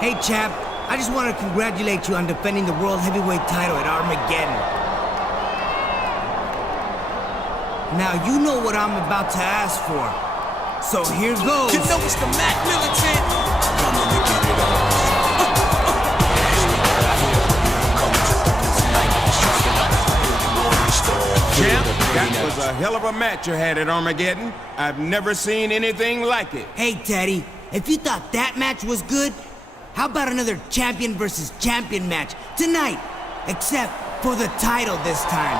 Hey, champ, I just want to congratulate you on defending the World Heavyweight title at Armageddon. Now, you know what I'm about to ask for. So here goes. You know it's the Mac Militant. Coming to get it on. Champ, that was a hell of a match you had at Armageddon. I've never seen anything like it. Hey, Teddy, if you thought that match was good, how about another champion versus champion match tonight? Except for the title this time.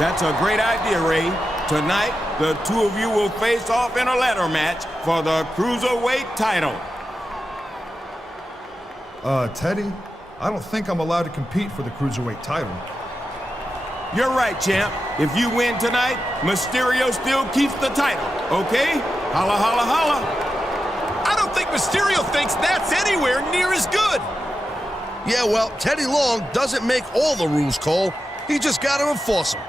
That's a great idea, Ray. Tonight, the two of you will face off in a ladder match for the Cruiserweight title. Teddy, I don't think I'm allowed to compete for the Cruiserweight title. You're right, champ. If you win tonight, Mysterio still keeps the title, okay? Holla, holla, holla. I don't think Mysterio thinks that's anywhere near as good. Yeah, well, Teddy Long doesn't make all the rules, Cole. He just got to enforce them.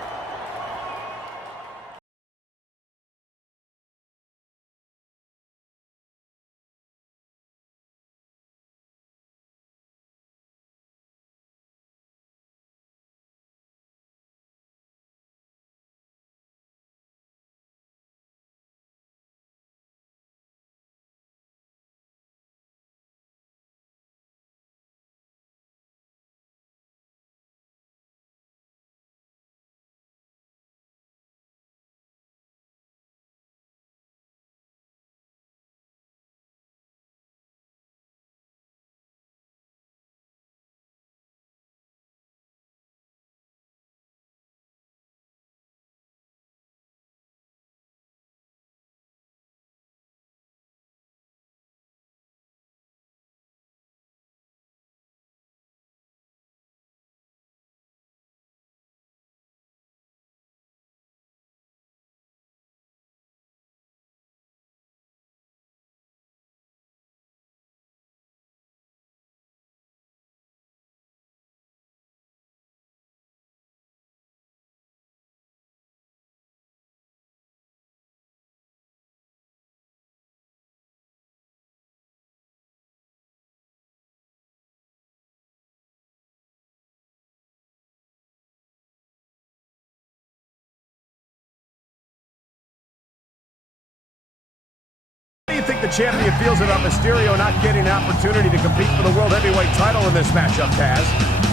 How do you think the champion feels about Mysterio not getting an opportunity to compete for the World Heavyweight title in this matchup, Taz?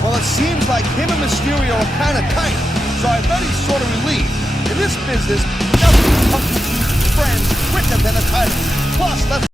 Well, it seems like him and Mysterio are kind of tight, so I bet he's sort of relieved. In this business, nothing comes to friends quicker than a title. Plus, let's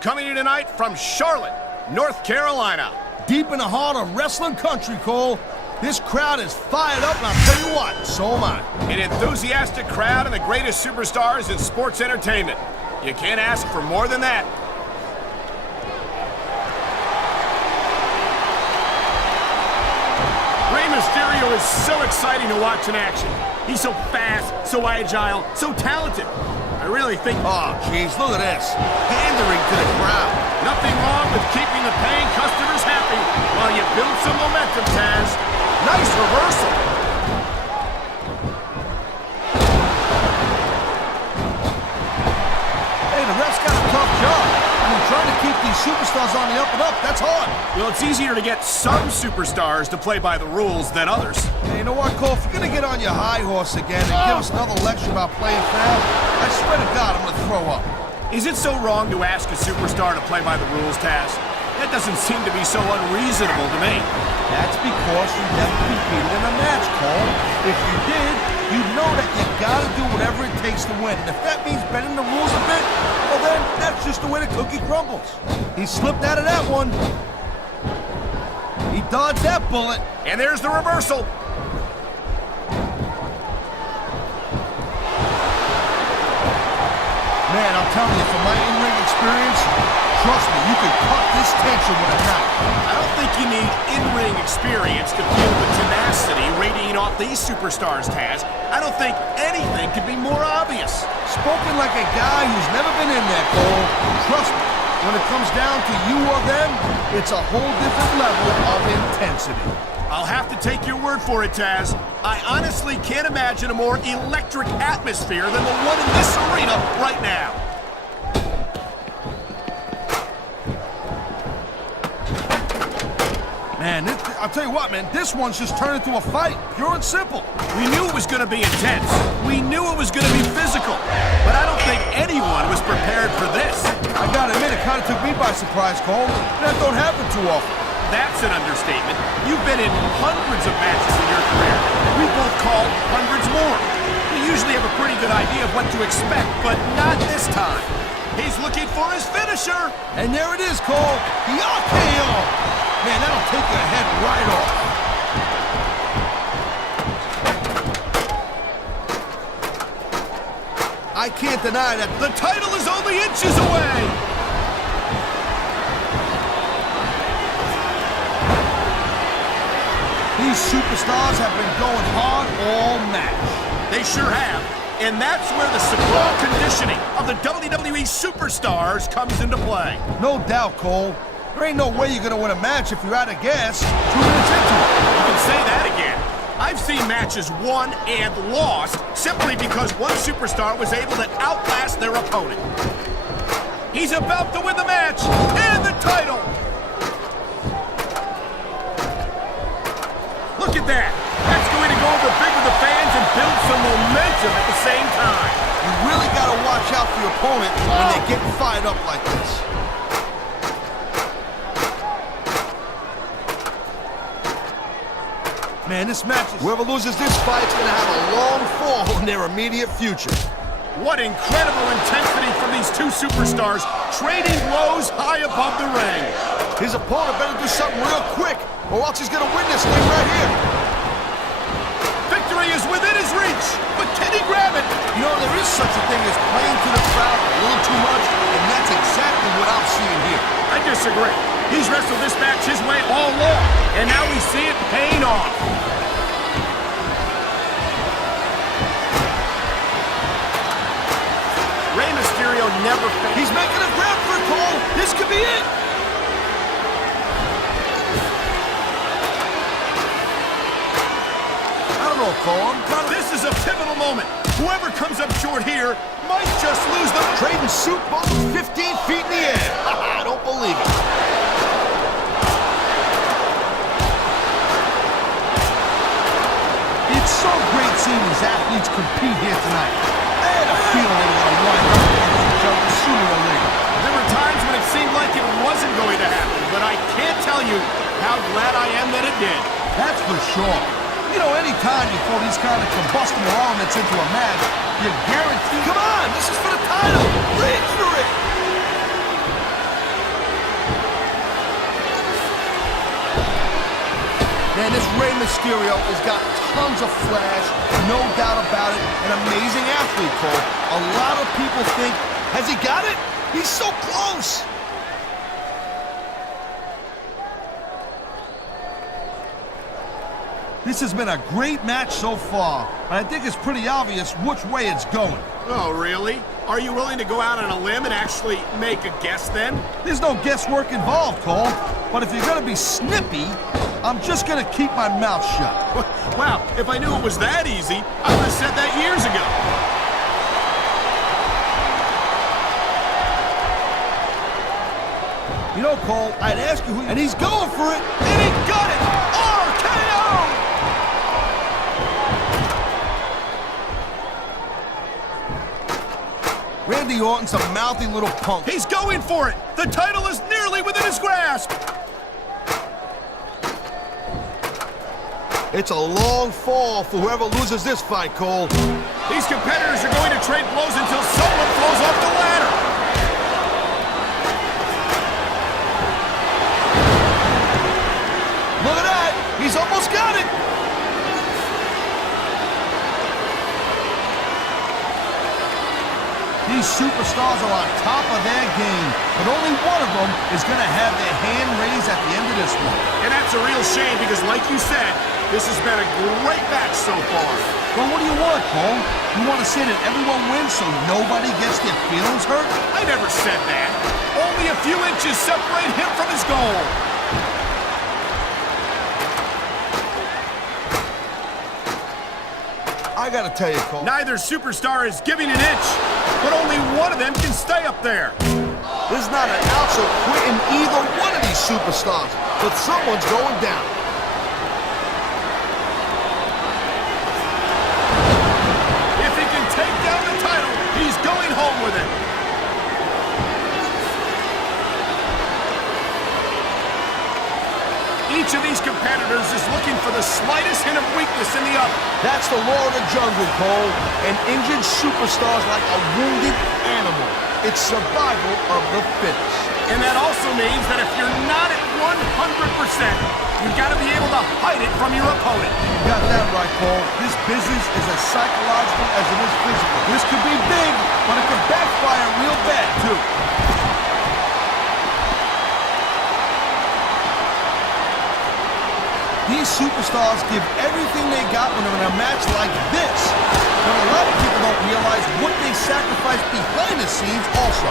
Coming in tonight from Charlotte, North Carolina. deep in the heart of wrestling country, Cole. This crowd is fired up, and I'll tell you what, so am I. An enthusiastic crowd and the greatest superstars in sports entertainment. You can't ask for more than that. Rey Mysterio is so exciting to watch in action. He's so fast, so agile, so talented. I really think... Oh, jeez, look at this. Pandering to the crowd. Nothing wrong with keeping the paying customers happy while you build some momentum, Taz. Nice reversal. Hey, the ref's got a tough job. I mean, trying to keep these superstars on the up and up, that's hard. Well, it's easier to get some superstars to play by the rules than others. Hey, you know what, Cole? If you're gonna get on your high horse again and give us another lecture about playing fair, I swear to God, I'm gonna throw up. Is it so wrong to ask a superstar to play by the rules, Taz? That doesn't seem to be so unreasonable to me. That's because you never competed in a match, Cole. If you did, you'd know that you gotta do whatever it takes to win. And if that means bending the rules a bit, well then, that's just the way the cookie crumbles. He slipped out of that one. He dodged that bullet. And there's the reversal. Man, I'm telling you, from my in-ring experience, trust me, you can cut this tension with a knife. I don't think you need in-ring experience to feel the tenacity radiating off these superstars, Taz. I don't think anything could be more obvious. Spoken like a guy who's never been in there, Cole. Trust me, when it comes down to you or them, it's a whole different level of intensity. I'll have to take your word for it, Taz. I honestly can't imagine a more electric atmosphere than the one in this arena right now. Man, I'll tell you what, man, this one's just turned into a fight, pure and simple. We knew it was going to be intense. We knew it was going to be physical. But I don't think anyone was prepared for this. I gotta admit, it kind of took me by surprise, Cole. That don't happen too often. That's an understatement. You've been in hundreds of matches in your career. We both called hundreds more. We usually have a pretty good idea of what to expect, but not this time. He's looking for his finisher. And there it is, Cole. The RKO. Man, that'll take your head right off. I can't deny that The title is only inches away. these superstars have been going hard all match. They sure have. And that's where the superb conditioning of the WWE superstars comes into play. No doubt, Cole. There ain't no way you're gonna win a match if you're out of gas 2 minutes into it. You can say that again. I've seen matches won and lost simply because one superstar was able to outlast their opponent. He's about to win the match and the title. Look at that. That's going to go over big with the fans and build some momentum at the same time. You really gotta watch out for your opponent when they're getting fired up like this. Man, this match is... Whoever loses this fight's gonna have a long fall in their immediate future. What incredible intensity from these two superstars, trading blows high above the ring. His opponent better do something real quick, or else he's gonna win this thing right here. Victory is within his reach, but can he grab it? You know, there is such a thing as playing to the crowd a little too much, and that's exactly what I'm seeing here. I disagree. He's wrestled this match his way all along, and now we see it paying off. Rey Mysterio never failed. He's making a grab for it, Cole. This could be it. I don't know, Cole. This is a pivotal moment. Whoever comes up short here might just lose the... Trading soup balls 15 feet in the air. I don't believe it. It's so great seeing these athletes compete here tonight. I had a feeling they were going to wind up against each other sooner or later. There were times when it seemed like it wasn't going to happen, but I can't tell you how glad I am that it did. That's for sure. You know, anytime you throw these kind of combustible elements into a match, you're guaranteed... Come on, this is for the title! Reach for it! Man, this Rey Mysterio has got tons of flash, no doubt about it. An amazing athlete, Cole. A lot of people think, has he got it? He's so close! This has been a great match so far, and I think it's pretty obvious which way it's going. Oh, really? Are you willing to go out on a limb and actually make a guess then? There's no guesswork involved, Cole. But if you're gonna be snippy, I'm just gonna keep my mouth shut. Wow, if I knew it was that easy, I would have said that years ago. You know, Cole, I'd ask you who... And he's going for it! And he got it! RKO! Randy Orton's a mouthy little punk. He's going for it! The title is nearly within his grasp! It's a long fall for whoever loses this fight, Cole. These competitors are going to trade blows until someone falls off the ladder! Look at that! He's almost got it! These superstars are on top of their game, but only one of them is going to have their hand raised at the end of this one. And that's a real shame because, like you said, this has been a great match so far. Well, what do you want, Cole? You want to say that everyone wins so nobody gets their feelings hurt? I never said that. Only a few inches separate him from his goal. I gotta tell you, Cole. Neither superstar is giving an inch, but only one of them can stay up there. There's not an ounce of quit in either one of these superstars, but someone's going down. If he can take down the title, he's going home with it. Each of these competitors is looking for the slightest hint of weakness in the other. That's the law of the jungle, Cole. An injured superstar's like a wounded animal. It's survival of the fittest. And that also means that if you're not at 100%, you've got to be able to hide it from your opponent. You got that right, Cole. This business is as psychological as it is physical. This could be big, but it could backfire real bad, too. These superstars give everything they got when they're in a match like this. But a lot of people don't realize what they sacrifice behind the scenes also.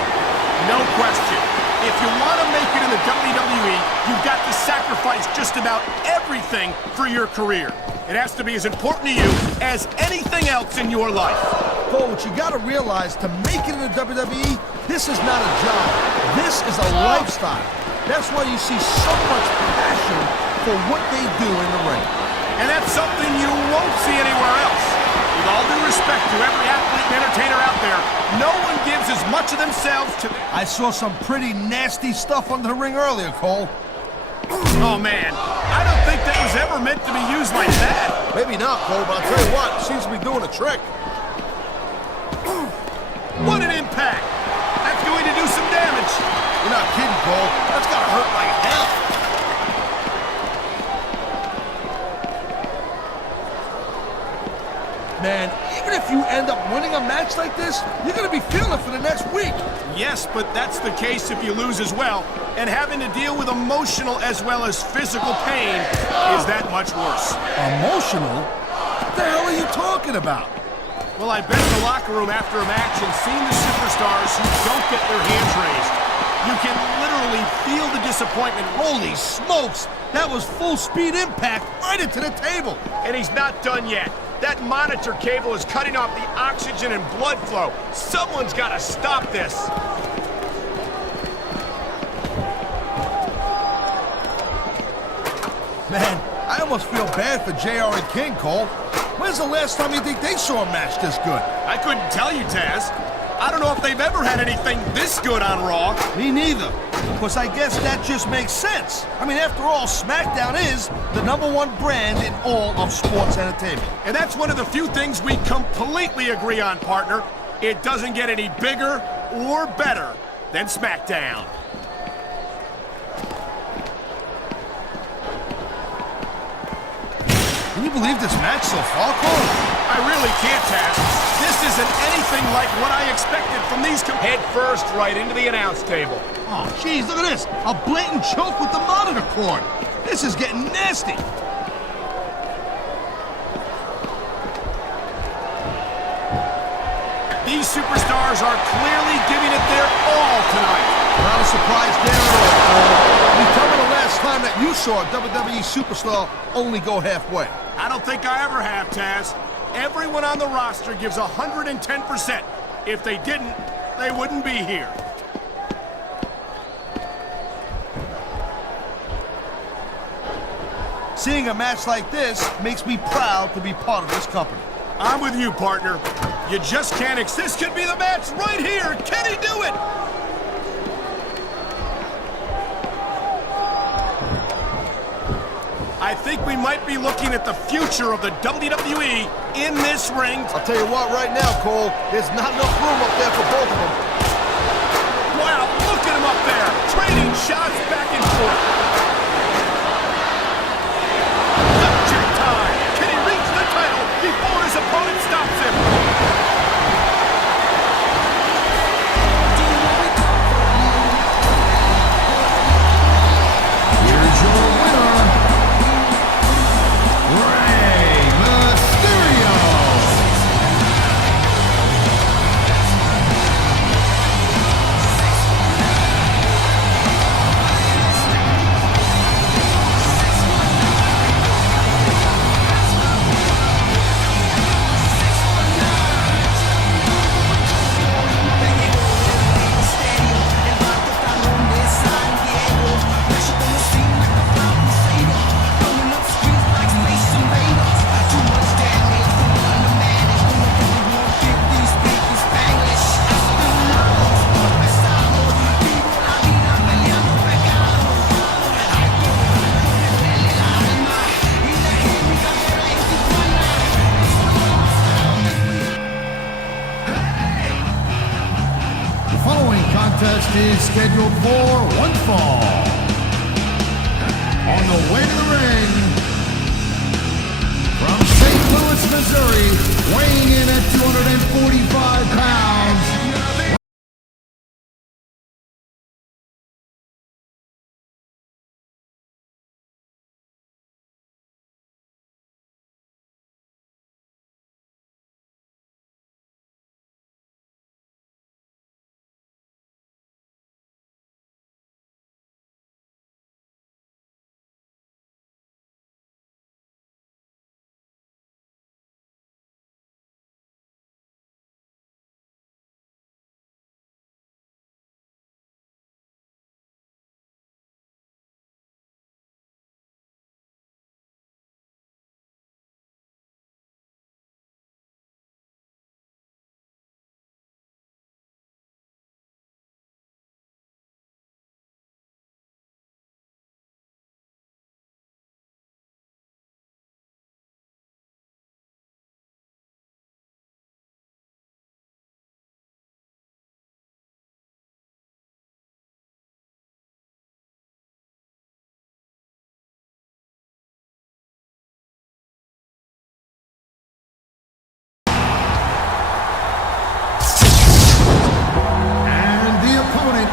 No question. If you want to make it in the WWE, you've got to sacrifice just about everything for your career. It has to be as important to you as anything else in your life. Cole, what you got to realize, to make it in the WWE, this is not a job. This is a lifestyle. That's why you see so much passion for what they do in the ring. And that's something you won't see anywhere else. With all due respect to every athlete and entertainer out there, no one gives as much of themselves to... I saw some pretty nasty stuff under the ring earlier, Cole. Oh, man. I don't think that was ever meant to be used like that. Maybe not, Cole, but I'll tell you what, it seems to be doing a trick. What an impact. That's going to do some damage. You're not kidding, Cole. That's got to hurt like hell. Man, even if you end up winning a match like this, you're going to be feeling it for the next week. Yes, but that's the case if you lose as well. And having to deal with emotional as well as physical pain is that much worse. Emotional? What the hell are you talking about? Well, I've been in the locker room after a match and seen the superstars who don't get their hands raised. You can literally feel the disappointment. Holy smokes! That was full speed impact right into the table. And he's not done yet. That monitor cable is cutting off the oxygen and blood flow. Someone's got to stop this. Man, I almost feel bad for JR and King, Cole. When's the last time you think they saw a match this good? I couldn't tell you, Taz. I don't know if they've ever had anything this good on Raw. Me neither. Because I guess that just makes sense. I mean, after all, SmackDown is the #1 brand in all of sports entertainment. And that's one of the few things we completely agree on, partner. It doesn't get any bigger or better than SmackDown. Can you believe this match so far, Cole? I really can't, Taz. This isn't anything like what I expected from these head first right into the announce table. Oh, jeez, look at this. A blatant choke with the monitor cord. This is getting nasty. These superstars are clearly giving it their all tonight. Not a surprise there at all, Cole. Can you tell me the last time that you saw a WWE superstar only go halfway? I don't think I ever have, Taz. Everyone on the roster gives 110%. If they didn't, they wouldn't be here. Seeing a match like this makes me proud to be part of this company. I'm with you, partner. You just can't This could be the match right here. Can he do it? I think we might be looking at the future of the WWE in this ring. I'll tell you what, right now, Cole, there's not enough room up there for both of them. Wow, look at him up there, trading shots back and forth. Check time. Can he reach the title before his opponent stops him? Here's your winner, Rey Mysterio. The following contest is scheduled for one fall. On the way to the ring, from St. Louis, Missouri, weighing in at 245 pounds, and the opponent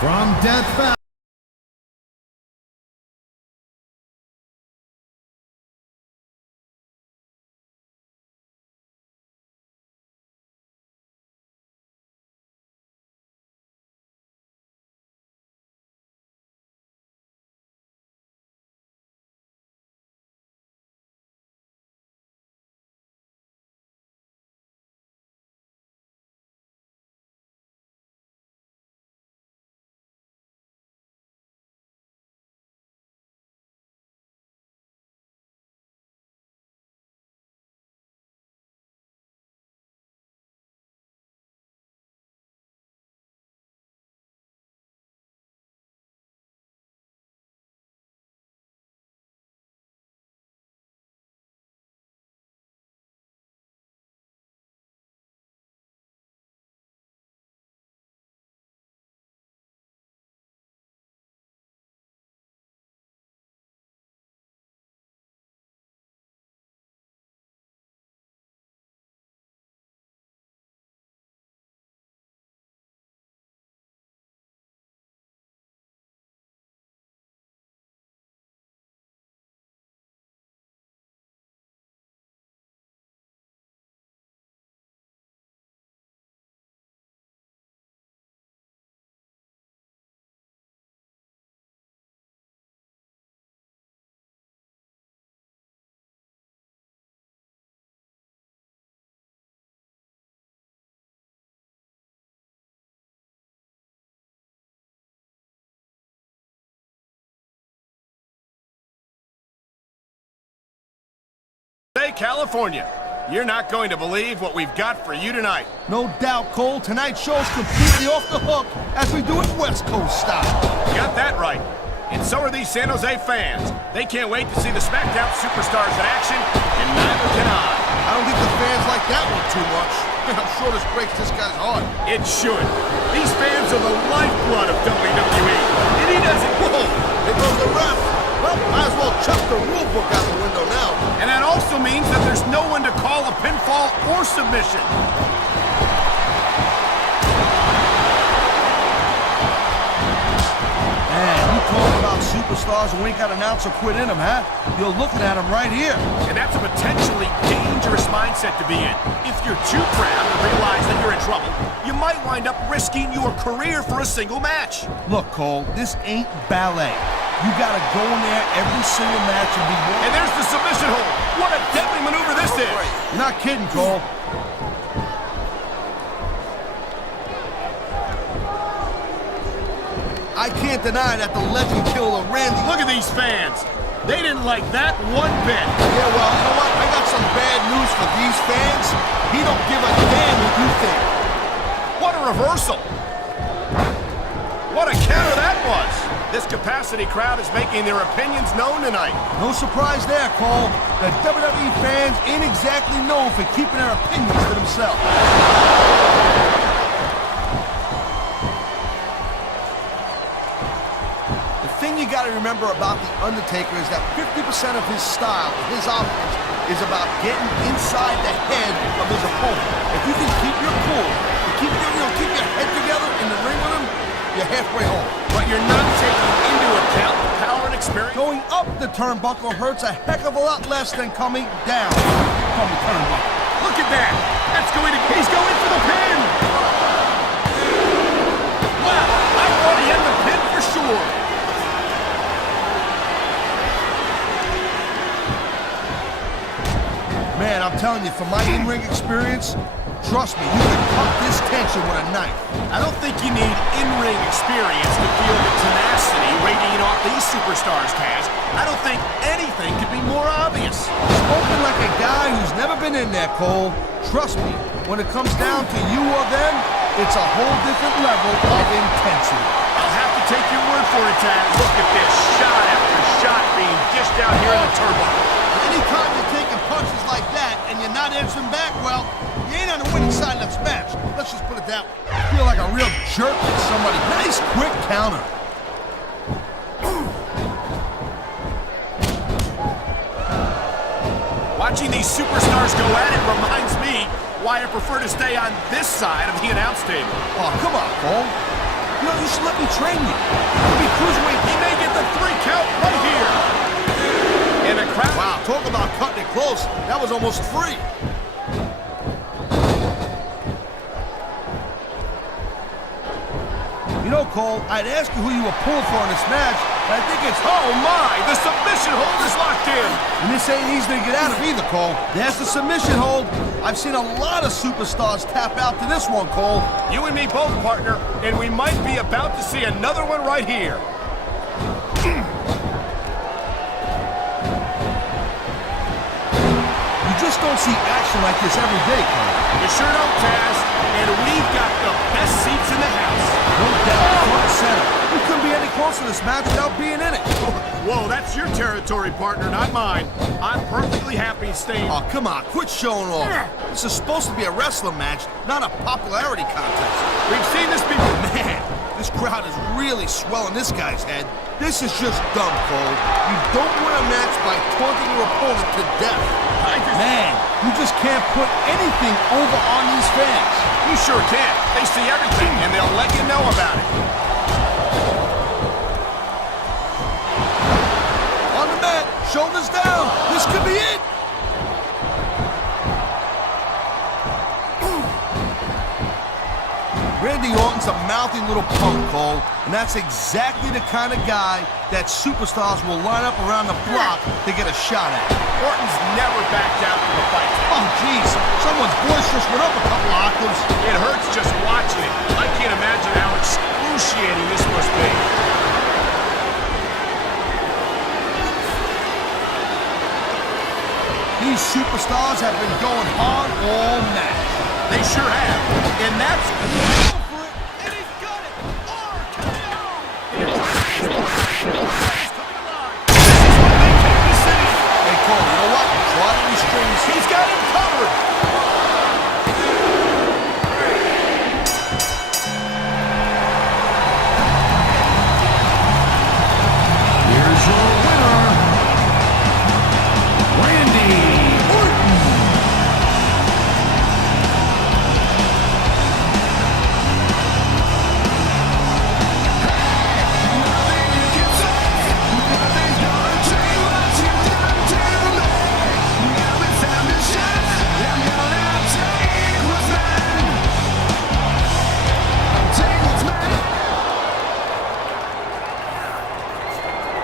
from Death Valley. Jose, California. You're not going to believe what we've got for you tonight. No doubt, Cole. Tonight's show's completely off the hook as we do it West Coast style. Got that right. And so are these San Jose fans. They can't wait to see the SmackDown superstars in action, and neither can I. I don't think the fans like that one too much. I'm sure this breaks this guy's heart. It should. These fans are the lifeblood of WWE. And he doesn't... Whoa! There goes the ref. Well, might as well chuck the rule book out the window now. And that also means that there's no one to call a pinfall or submission. Man, you talk about superstars and we ain't got an ounce of quit in them, huh? You're looking at them right here. And that's a potentially dangerous mindset to be in. If you're too proud to realize that you're in trouble, you might wind up risking your career for a single match. Look, Cole, this ain't ballet. You gotta go in there every single match and be one. And there's the submission hold. What a deadly maneuver this is. You're not kidding, Cole. I can't deny that the legend killer Randy... Look at these fans. They didn't like that one bit. Yeah, well, you know what? I got some bad news for these fans. He don't give a damn what you think. What a reversal. What a counter that was. This capacity crowd is making their opinions known tonight. No surprise there, Cole. The WWE fans ain't exactly known for keeping their opinions to themselves. The thing you gotta remember about The Undertaker is that 50% of his style, his offense, is about getting inside the head of his opponent. If you can keep your cool, keep your head together in the ring with him, you're halfway home. But you're not taking into account the power and experience. Going up the turnbuckle hurts a heck of a lot less than coming down from the turnbuckle. Look at that. That's going to... He's going for the pin. Wow, I thought he had the pin for sure. Man, I'm telling you, from my in-ring experience, trust me, you can cut this tension with a knife. I don't think you need in-ring experience to feel the tenacity radiating off these superstars, Taz. I don't think anything could be more obvious. Spoken like a guy who's never been in there, Cole. Trust me, when it comes down to you or them, it's a whole different level of intensity. I'll have to take your word for it, Taz. Look at this, shot after shot being dished out here in the turnbuckle. Anytime you're taking punches like that and you're not answering back well, you ain't on the winning side of this match. Let's just put it that way. I feel like a real jerk with somebody. Nice quick counter. Watching these superstars go at it reminds me why I prefer to stay on this side of the announce table. Oh, come on, Cole. You know, you should let me train you. You'll be cruiserweight. He may get the 3 count right here. And the crowd... Wow, talk about cutting it close. That was almost free. You know, Cole, I'd ask you who you were pulling for in this match, but I think it's... Oh, my! The submission hold is locked in! And this ain't easy to get out of either, Cole. There's the submission hold. I've seen a lot of superstars tap out to this one, Cole. You and me both, partner, and we might be about to see another one right here. You just don't see action like this every day, Cole. You sure don't, Taz. And we've got the best seats in the house. No doubt, front and center. We couldn't be any closer to this match without being in it. Whoa, that's your territory, partner, not mine. I'm perfectly happy staying... Oh, come on, quit showing off. This is supposed to be a wrestling match, not a popularity contest. We've seen this before. Man, this crowd is really swelling this guy's head. This is just dumb, Cole. You don't win a match by taunting your opponent to death. Man, you just can't put anything over on these fans. You sure can. They see everything, and they'll let you know about it. On the mat, shoulders down. This could be it. Randy Orton's a mouthy little punk, Cole, and that's exactly the kind of guy that superstars will line up around the block to get a shot at. Orton's never backed out from a fight. Oh, jeez, someone's voice just went up a couple octaves. It hurts just watching it. I can't imagine how excruciating this must be. These superstars superstars have been going hard all match. They sure have. And that's... And he's got it! Hey, Cole, you know what? Try to restrain his... He's got him covered! Here's your winner, Randy Orton.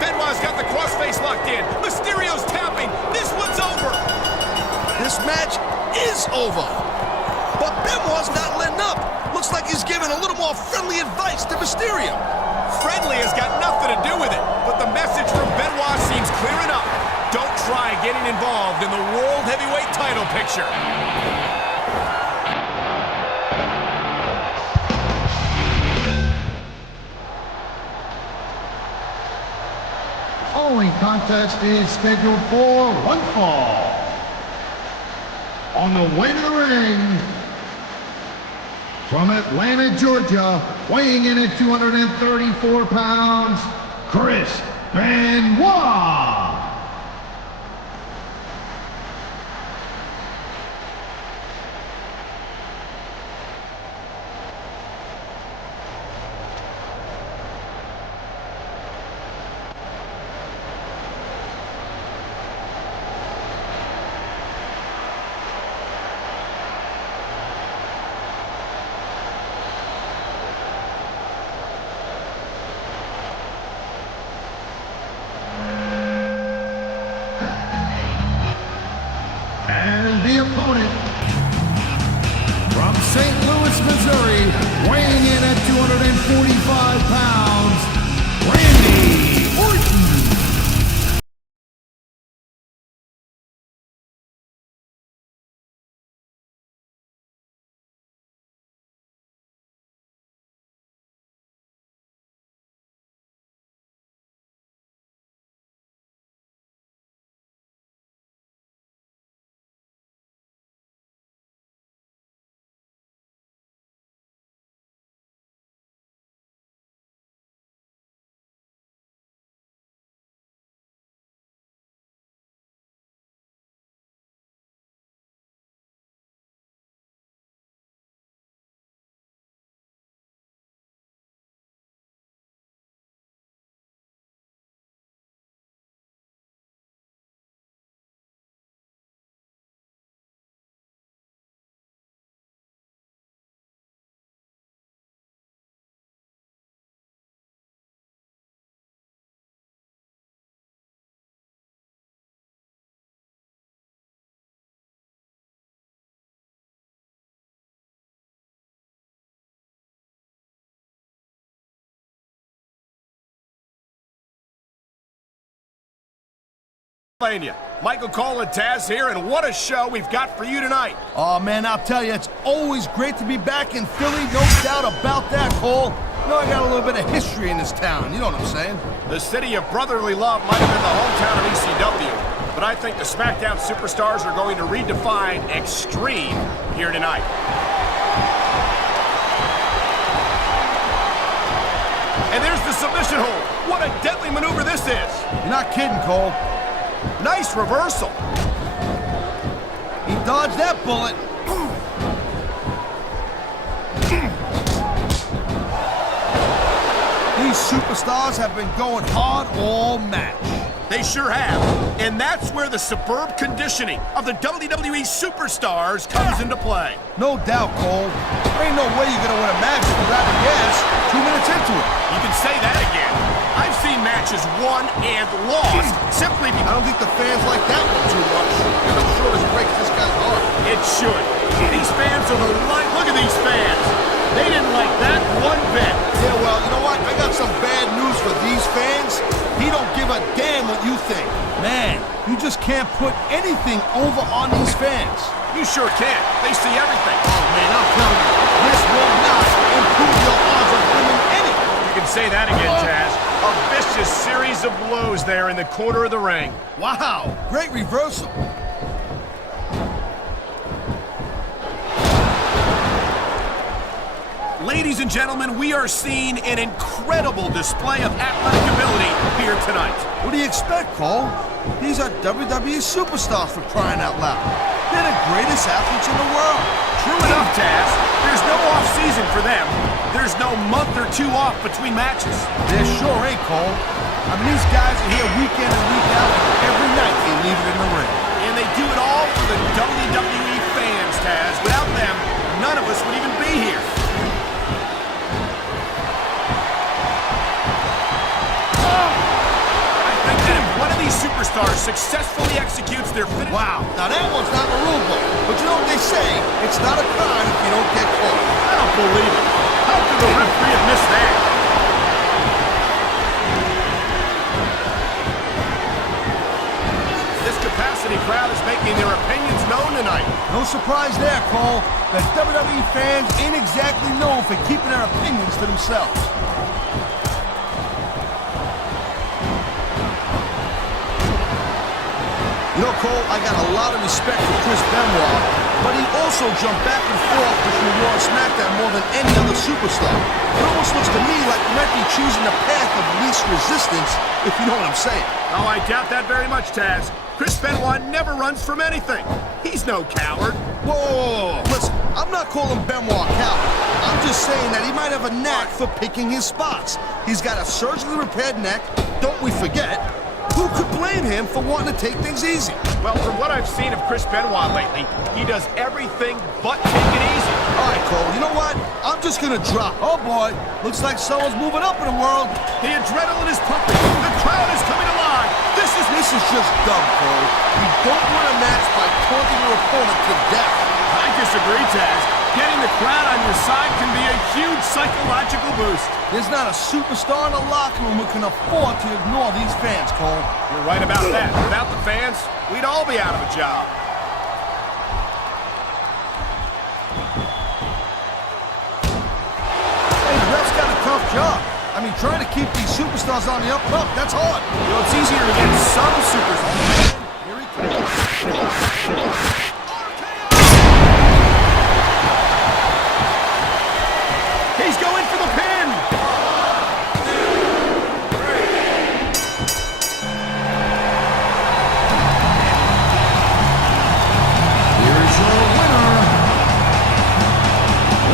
Benoit's got the crossface locked in. Mysterio's tapping. This one's over. This match is over. But Benoit's not letting up. Looks like he's giving a little more friendly advice to Mysterio. Friendly has got nothing to do with it, but the message from Benoit seems clear enough. Don't try getting involved in the World Heavyweight title picture. Following contest is scheduled for one fall. On the way to the ring, from Atlanta, Georgia, weighing in at 234 pounds, Chris Benoit. And the opponent, from St. Louis, Missouri, weighing in at 245 pounds, Randy Orton. Michael Cole and Taz here, and what a show we've got for you tonight. Oh, man, I'll tell you, it's always great to be back in Philly, no doubt about that, Cole. You know, I got a little bit of history in this town, you know what I'm saying? The city of brotherly love might have been the hometown of ECW, but I think the SmackDown superstars are going to redefine extreme here tonight. And there's the submission hold. What a deadly maneuver this is. You're not kidding, Cole. Nice reversal. He dodged that bullet. These superstars have been going hard all match. They sure have. And that's where the superb conditioning of the WWE superstars comes into play. No doubt, Cole. There ain't no way you're gonna win a match if you're out of gas 2 minutes into it. You can say that again. I've seen matches won and lost simply I because... don't think the fans like that one too much. And I'm sure this breaks this guy's heart. It should. These fans are the light. Look at these fans. They didn't like that one bit. Yeah, well, you know what? I got some bad news for these fans. He don't give a damn what you think. Man, you just just can't put anything over on these fans. You sure can. They see everything. Oh, man, I'm telling you, this will not improve your odds of winning any. You can say that again, Taz. A vicious series of blows there in the corner of the ring. Wow, great reversal. Ladies and gentlemen, we are seeing an incredible display of athletic ability here tonight. What do you expect, Cole? These are WWE superstars, for crying out loud. They're the greatest athletes in the world. True enough, Taz. There's no off-season for them. There's no month or two off between matches. There sure ain't, Cole. I mean, these guys are here week in and week out, and every night they leave it in the ring. And they do it all for the WWE fans, Taz. Without them, none of us would even be here. Superstars successfully executes their finish. Wow, now that one's not in the rule book. But you know what they say? It's not a crime if you don't get caught. I don't believe it. How could the referee have missed that? This capacity crowd is making their opinions known tonight. No surprise there, Cole. The WWE fans ain't exactly known for keeping their opinions to themselves. You know, Cole, I got a lot of respect for Chris Benoit, but he also jumped back and forth between Raw and SmackDown more than any other superstar. It almost looks to me like he might be choosing the path of least resistance, if you know what I'm saying. Oh, I doubt that very much, Taz. Chris Benoit never runs from anything. He's no coward. Whoa! Listen, I'm not calling Benoit a coward. I'm just saying that he might have a knack for picking his spots. He's got a surgically repaired neck, don't we forget. Who could blame him for wanting to take things easy? Well, from what I've seen of Chris Benoit lately, he does everything but take it easy. All right, Cole, you know what? I'm just going to drop. Oh, boy. Looks like someone's moving up in the world. The adrenaline is pumping. The crowd is coming alive. This is just dumb, Cole. You don't win a match by taunting your opponent to death. I disagree, Taz. Getting the crowd on your side can be a huge psychological boost. There's not a superstar in the locker room who can afford to ignore these fans, Cole. You're right about that. Without the fans, we'd all be out of a job. Hey, the ref's got a tough job. I mean, trying to keep these superstars on the up and up, that's hard. You know, it's easier to get some superstars. Here he comes. He's going for the pin! Here's your winner,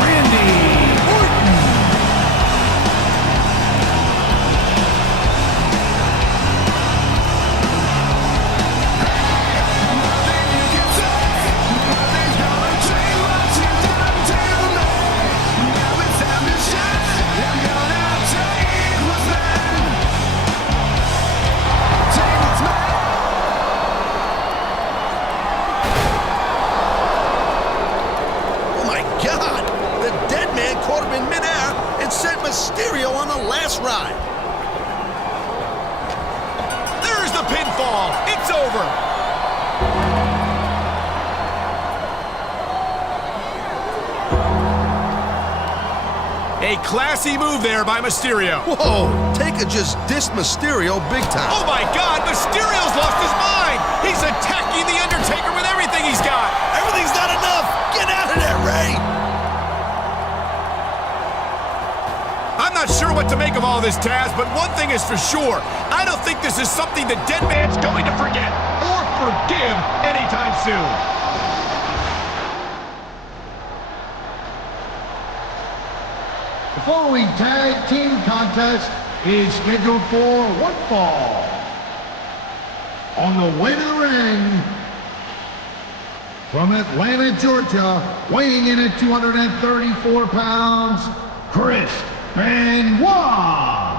Randy Orton. Mysterio on the last ride. There's the pinfall. It's over. A classy move there by Mysterio. Whoa, Taker just dissed Mysterio big time. Oh my God, Mysterio's lost his mind. He's attacking the Undertaker with everything he's got. Everything's not enough. Get out of there, Rey. I'm not sure what to make of all this, Taz, but one thing is for sure. I don't think this is something the dead man's going to forget or forgive anytime soon. The following tag team contest is scheduled for one fall. On the way to the ring, from Atlanta, Georgia, weighing in at 234 pounds, Chris Benoit.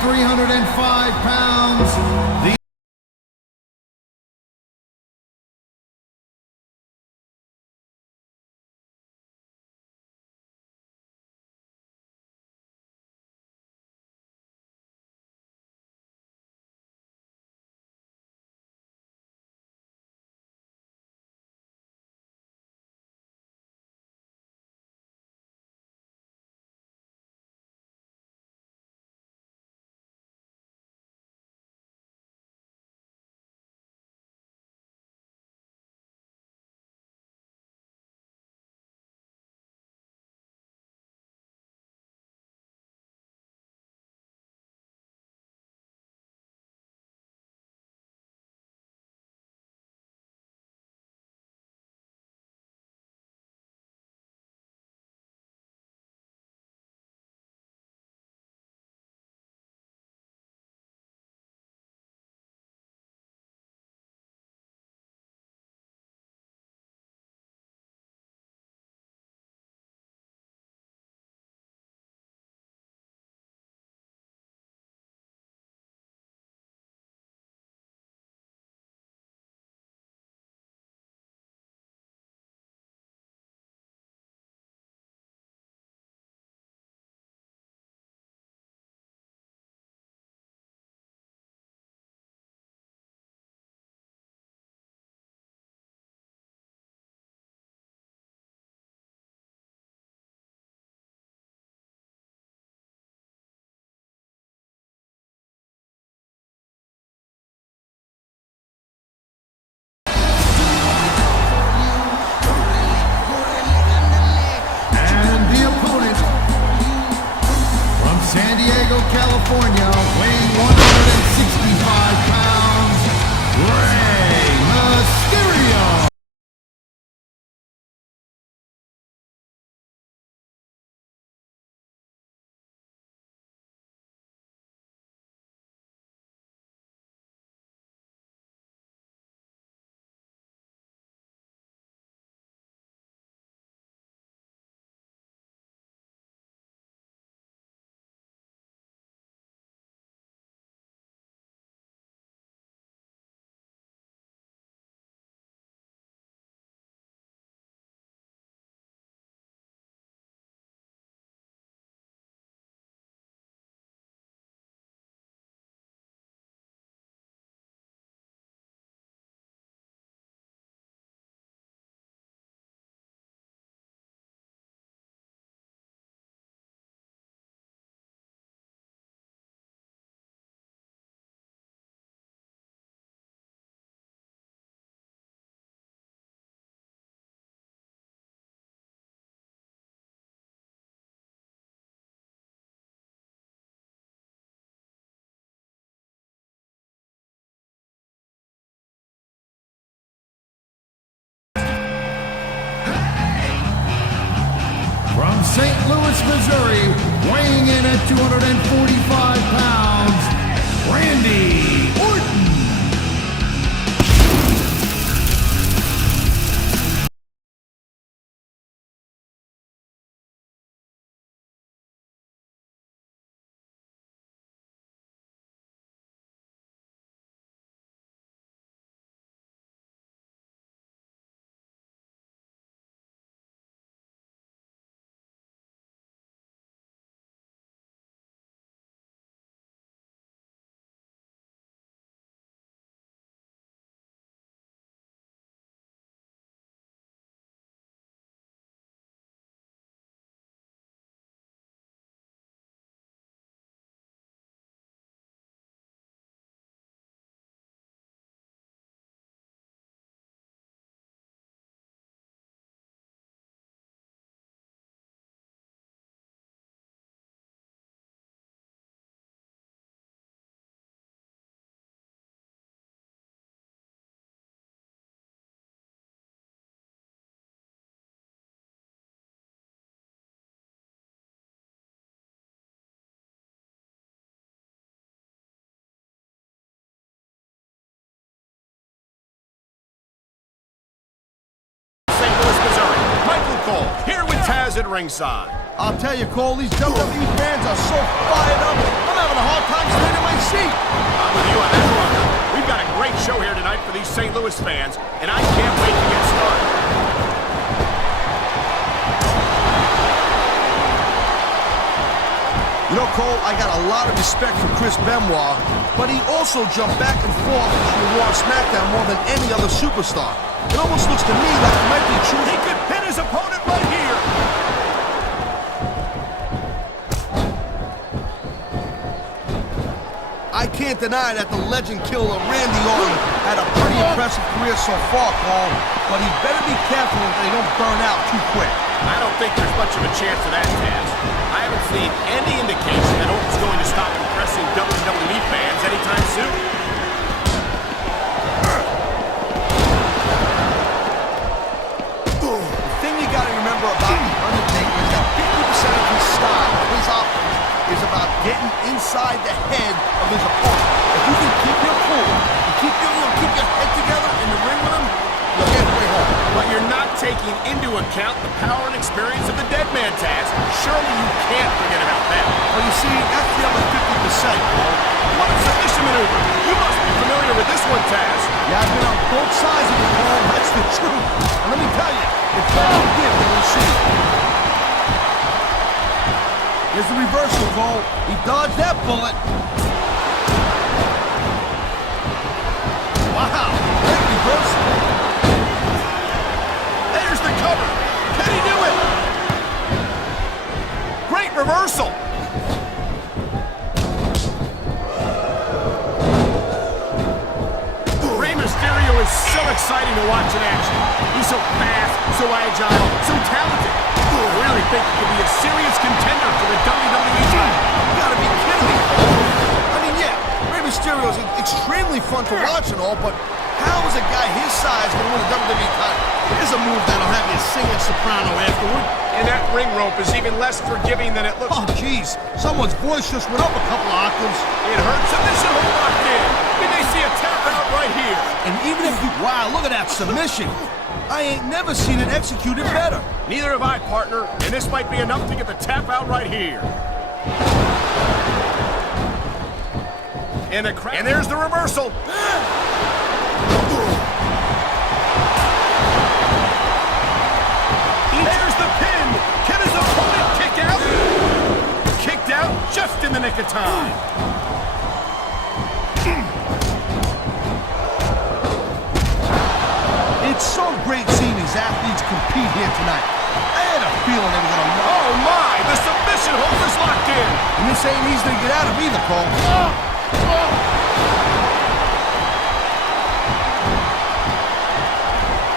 305 pounds, the San Diego, California, weighing 165 pounds, Rey Mysterio. From St. Louis, Missouri, weighing in at 245 pounds, Randy Orton. Here with Taz at ringside. I'll tell you, Cole, these WWE fans are so fired up, I'm having a hard time staying in my seat. I'm with you on that one. We've got a great show here tonight for these St. Louis fans, and I can't wait to get started. You know, Cole, I got a lot of respect for Chris Benoit, but he also jumped back and forth between Raw and SmackDown more than any other superstar. It almost looks to me like it might be true. He could pin his opponent right here. I can't deny that the legend killer Randy Orton had a pretty impressive career so far, Cole, but he better be careful that they don't burn out too quick. I don't think there's much of a chance of that, Taz. I haven't seen any indication that Orton's going to stop impressing WWE fans anytime soon. The thing you gotta remember about the Undertaker is that 50% of his style, his offense, is about getting inside the head of his opponent. If you can keep your cool and keep your head together in the ring with him, you'll get way home. But you're not taking into account the power and experience of the dead man, Taz. Surely you can't forget about that. Well, you see, that's the other 50%, Cole. What a submission maneuver. You must be familiar with this one, Taz. Yeah, I've been on both sides of it, Cole. That's the truth. And let me tell you, it's better to give than receive. Here's the reversal, Cole. He dodged that bullet. Wow, great reversal. There's the cover. Can he do it? Great reversal. Rey Mysterio is so exciting to watch in action. He's so fast, so agile, so talented. I really think he could be a serious contender for the WWE title. You gotta be kidding me, Cole. I mean, yeah, Rey Mysterio is extremely fun to watch and all, but how is a guy his size gonna win a WWE title? Here's a move that'll have you singing soprano afterward. And that ring rope is even less forgiving than it looks. Oh, jeez. Someone's voice just went up a couple of octaves. It hurts. Submission hold locked in. We may see a tap out right here. And even if you... Wow, look at that submission. I ain't never seen it executed better. Neither have I, partner. And this might be enough to get the tap out right here. And there's the reversal. There's the pin. Can his opponent kick out? Kicked out just in the nick of time. It's so great seeing these athletes compete here tonight. I had a feeling they were going to... Oh, my! The submission hold is locked in. And this ain't easy to get out of either, Cole.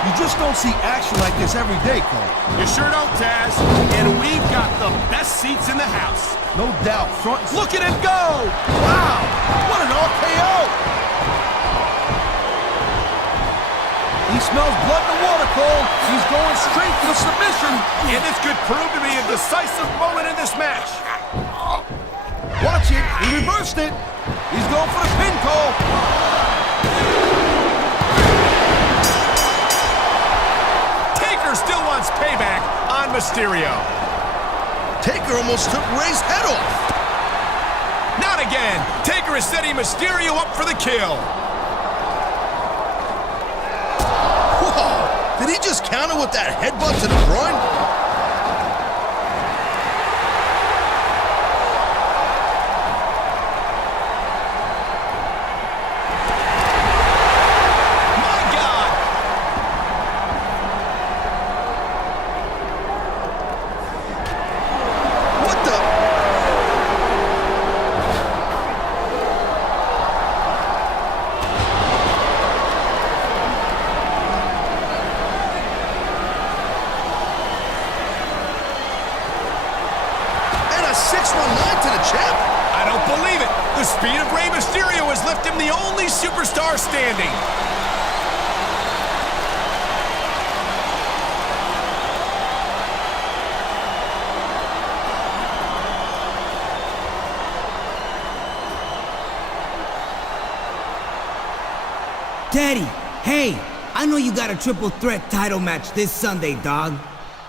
You just don't see action like this every day, Cole. You sure don't, Taz. And we've got the best seats in the house. No doubt. Front... Look at him go! Wow! What an RKO! He smells blood in the water, Cole. He's going straight for the submission. And this could prove to be a decisive moment in this match. Watch it. He reversed it. He's going for the pin, Cole. Taker still wants payback on Mysterio. Taker almost took Rey's head off. Not again. Taker is setting Mysterio up for the kill. Whoa! Did he just counter with that headbutt to the groin? My God! What the? And a 619 to the champ? I don't believe it. The speed of Rey Mysterio has left him the only superstar standing. Teddy, hey, I know you got a triple threat title match this Sunday, dog.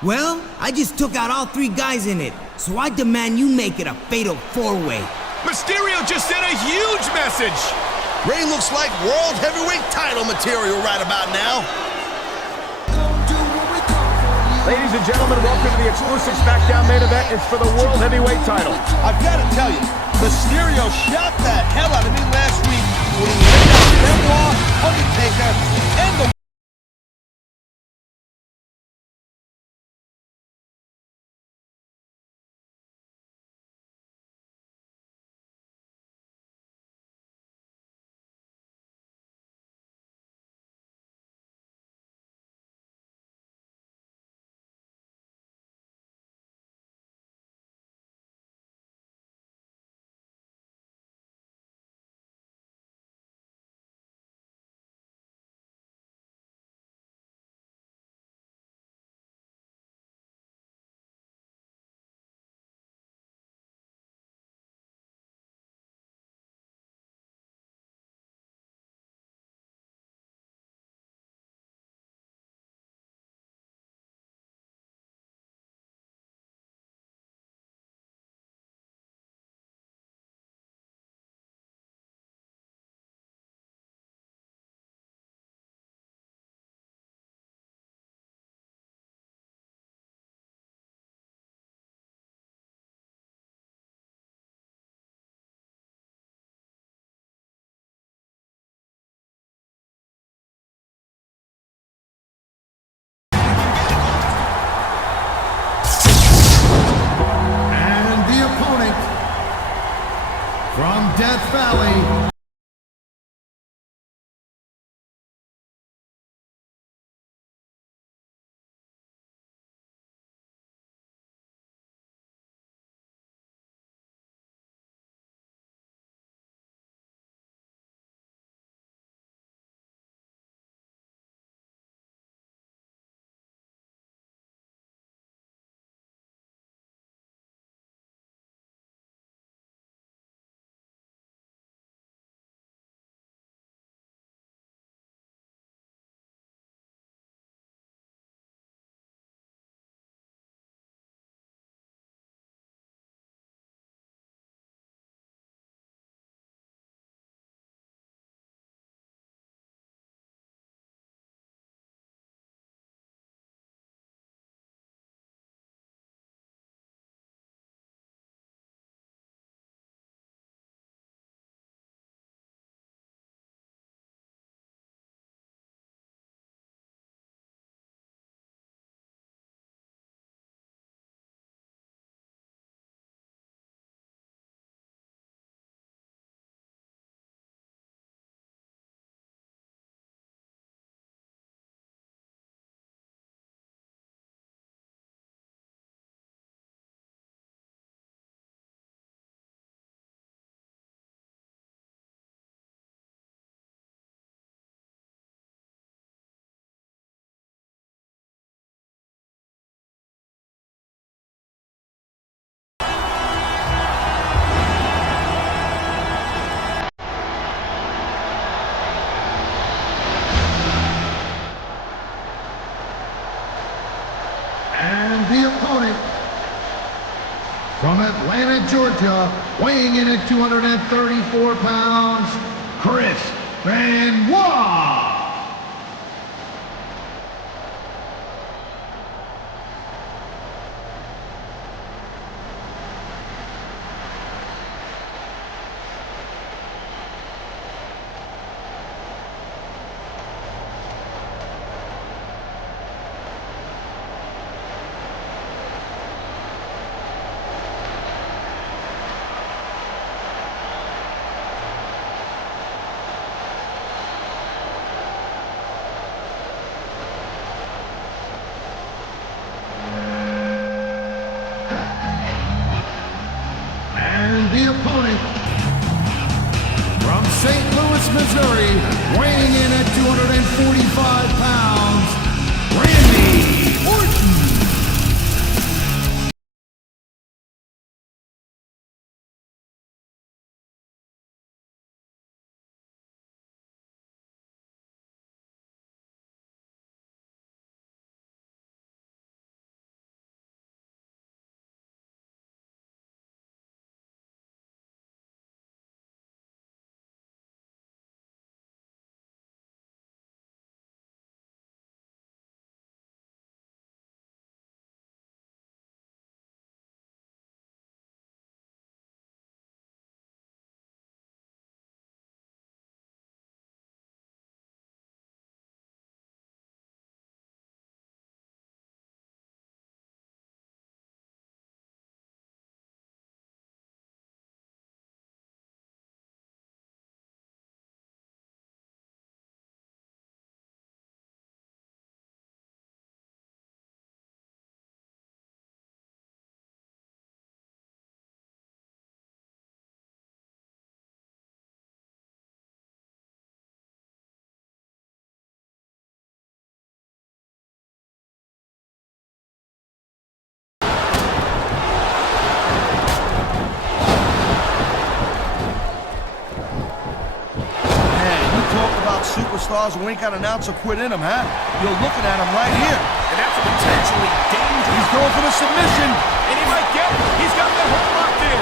Well, I just took out all 3 guys in it, so I demand you make it a fatal 4-way. Mysterio just sent a huge message! Rey looks like World Heavyweight title material right about now. Ladies and gentlemen, welcome to the exclusive SmackDown main event. It's for the World Heavyweight title. I've got to tell you, Mysterio shocked the hell out of me last week when he laid out Benoit, Undertaker, and the from Death Valley, and the opponent from Atlanta, Georgia, weighing in at 234 pounds, Chris Benoit. And the opponent from St. Louis, Missouri, weighing in at 245 pounds, Randy Orton. superstars who ain't got an ounce of quit in them, huh? You're looking at him right here. And that's a potentially dangerous... He's going for the submission. And he might get it. He's got the hold locked in.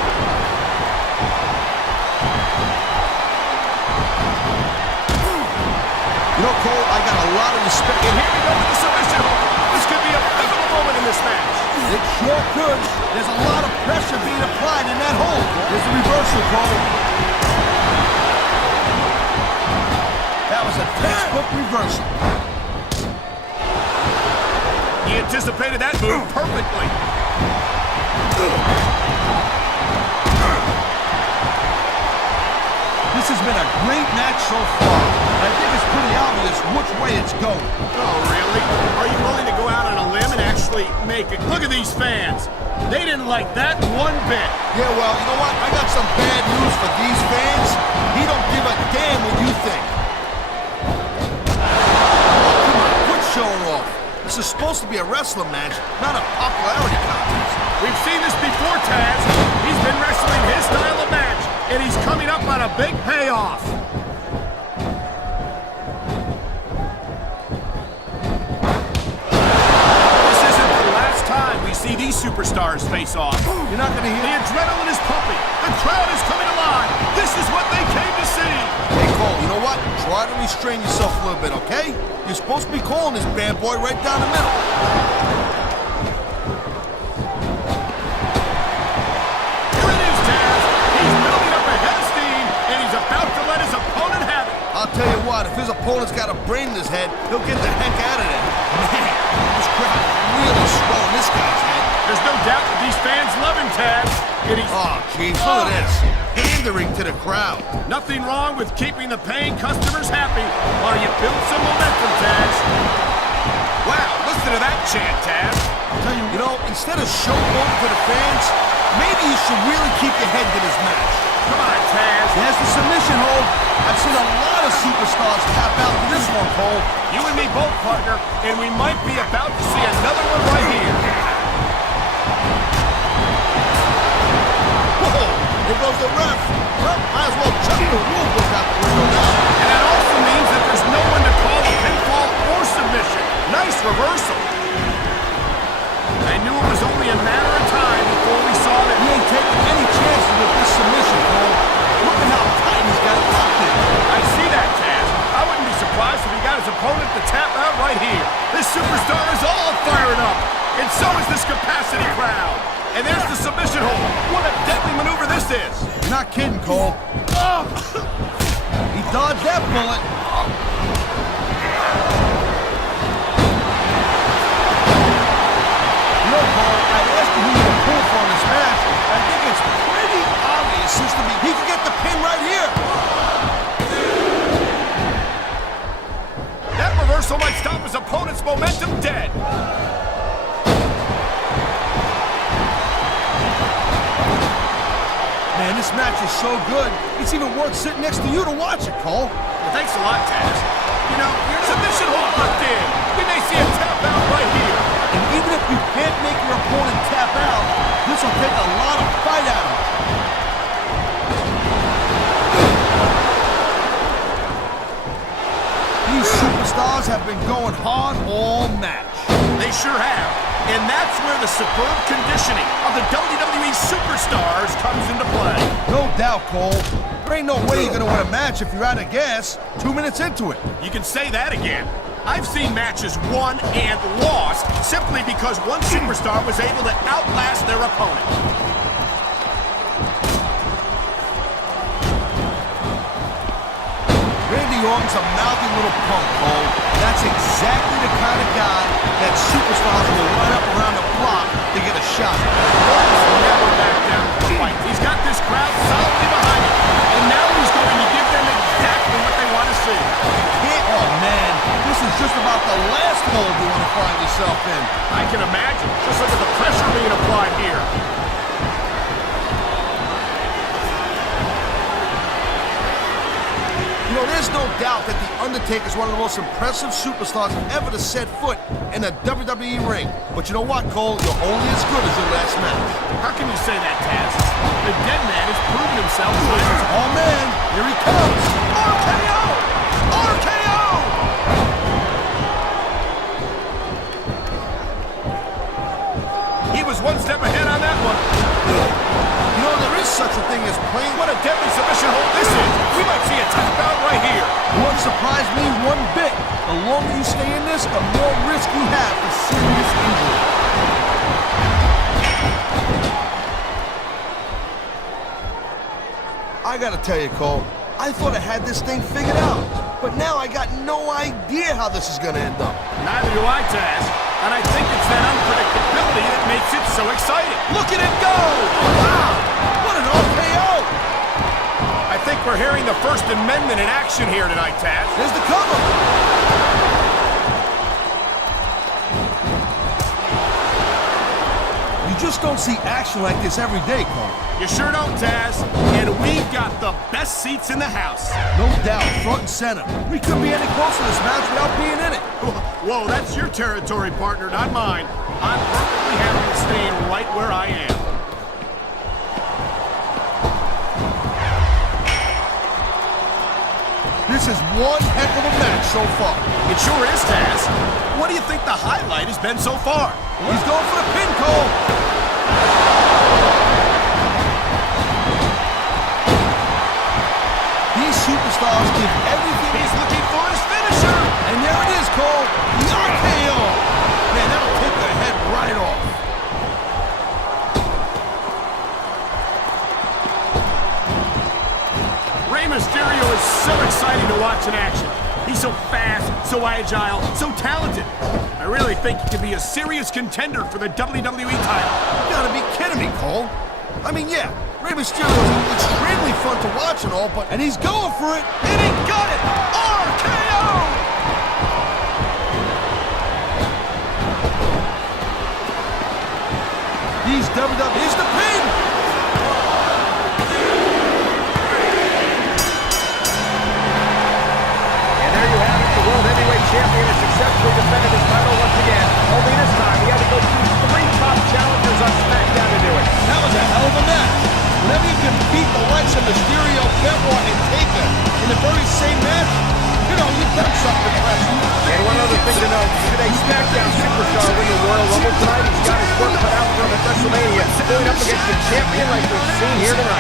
You know, Cole, I got a lot of respect. And here we go with the submission hold. This could be a pivotal moment in this match. It sure could. There's a lot of pressure being applied in that hold. There's the reversal, Cole. That was a textbook reversal. He anticipated that move perfectly. This has been a great match so far. I think it's pretty obvious which way it's going. Oh, really? Are you willing to go out on a limb and actually make it? Look at these fans. They didn't like that one bit. Yeah, well, you know what? I got some bad news for these fans. He don't give a damn what you think. Come on, quit showing off. This is supposed to be a wrestling match, not a popularity contest. We've seen this before, Taz. He's been wrestling his style of match, and he's coming up on a big payoff. This isn't the last time we see these superstars face off. You're not going to hear... The adrenaline is pumping. The crowd is coming alive. This is what they came to see. Hey, Cole, you know what? Try to restrain yourself a little bit, okay? You're supposed to be calling this bad boy right down the middle. Here it is, Taz. He's building up a head of steam, and he's about to let his opponent have it. I'll tell you what, if his opponent's got a brain in his head, he'll get the heck out of there. Man, this crowd is really swelling this guy's head. There's no doubt that these fans love him, Taz. And he's... Oh, geez, look at this. Pandering to the crowd. Nothing wrong with keeping the paying customers happy while you build some momentum, Taz. Wow, listen to that chant, Taz. Tell you, instead of showboating to the fans, maybe you should really keep your head to this match. Come on, Taz. There's the submission hold. I've seen a lot of superstars tap out to this one, Cole. You and me both, partner, and we might be about to see another one right here. Whoa, here goes the ref. Well, might as well chuck the rule book out the window now. And that also means that there's no one to call a pinfall or submission. Nice reversal. I knew it was only a matter of time before we saw that. He ain't taking any chances with this submission, Cole. Look at how tight he's got it locked in. I see that, Taz. I wouldn't be surprised if he got his opponent to tap out right here. This superstar is all fired up, and so is this capacity crowd. And there's the submission hold. What a deadly maneuver this is. You're not kidding, Cole. Oh. He dodged that bullet. You know, Cole, I asked you who you were pulling for in this match. I think it's pretty obvious since the beginning. He can get the pin right here. That reversal might stop his opponent's momentum dead. Man, this match is so good, it's even worth sitting next to you to watch it, Cole. Well, thanks a lot, Taz. You know, your submission hold locked in. We may see a tap out right here. And even if you can't make your opponent tap out, this will take a lot of fight out of him. These superstars have been going hard all match. They sure have. And that's where the superb conditioning of the WWE superstars comes into play. No doubt, Cole. There ain't no way you're gonna win a match if you're out of gas 2 minutes into it. You can say that again. I've seen matches won and lost simply because one superstar was able to outlast their opponent. Randy Orton's a mouthy little punk, Cole. That's exactly the kind of guy that superstars will line up around the block to get a shot. Orton's never back down from the fight. He's got this crowd solidly behind him. And now he's going to give them exactly what they want to see. Oh, man. This is just about the last hole you want to find yourself in. I can imagine. Just look at the pressure being applied here. You know, there's no doubt that The Undertaker is one of the most impressive superstars ever to set foot in a WWE ring. But you know what, Cole? You're only as good as your last match. How can you say that, Taz? The dead man has proven himself. Oh, man. Here he comes. RKO! RKO! He was one step ahead on that one. You know, there is such a thing as playing. What a deadly submission hold this is. We might see a tap out right here. Won't surprise me one bit. The longer you stay in this, the more risk you have for serious injury. I gotta tell you, Cole, I thought I had this thing figured out. But now I got no idea how this is gonna end up. Neither do I, Taz. And I think it's that unpredictability that makes it so exciting. Look at it go! Wow! What an RKO! I think we're hearing the First Amendment in action here tonight, Taz. There's the cover! You just don't see action like this every day, Cole. You sure don't, Taz. And we've got the best seats in the house. No doubt, front and center. We couldn't be any closer to this match without being in it. Whoa, that's your territory, partner, not mine. I'm perfectly happy staying right where I am. This is one heck of a match so far. It sure is, Taz. What do you think the highlight has been so far? He's going for the pin, Cole. These superstars give everything. He's looking for his finisher. And there it is, Cole. The RKO. Man, that'll take the head right off. Rey Mysterio is so exciting to watch in action. He's so fast, so agile, so talented. I really think he could be a serious contender for the WWE title. You gotta be kidding me, Cole. I mean, yeah, Rey Mysterio is extremely fun to watch and all, and he's going for it. And he got it! RKO! He's Here's the pin! And there you have it. The World Heavyweight Champion has successfully defended his title once again. Only this time, he had to go through 3 top challengers on SmackDown to do it. That was a hell of a match. Whenever you can beat the likes of Mysterio, Benoit, and Taker in the very same match, you know, you've done something impressive. And one other thing to note, should a SmackDown superstar win the Royal Rumble tonight, he's got his work cut out for him at WrestleMania, going up against the champion like we've seen here tonight.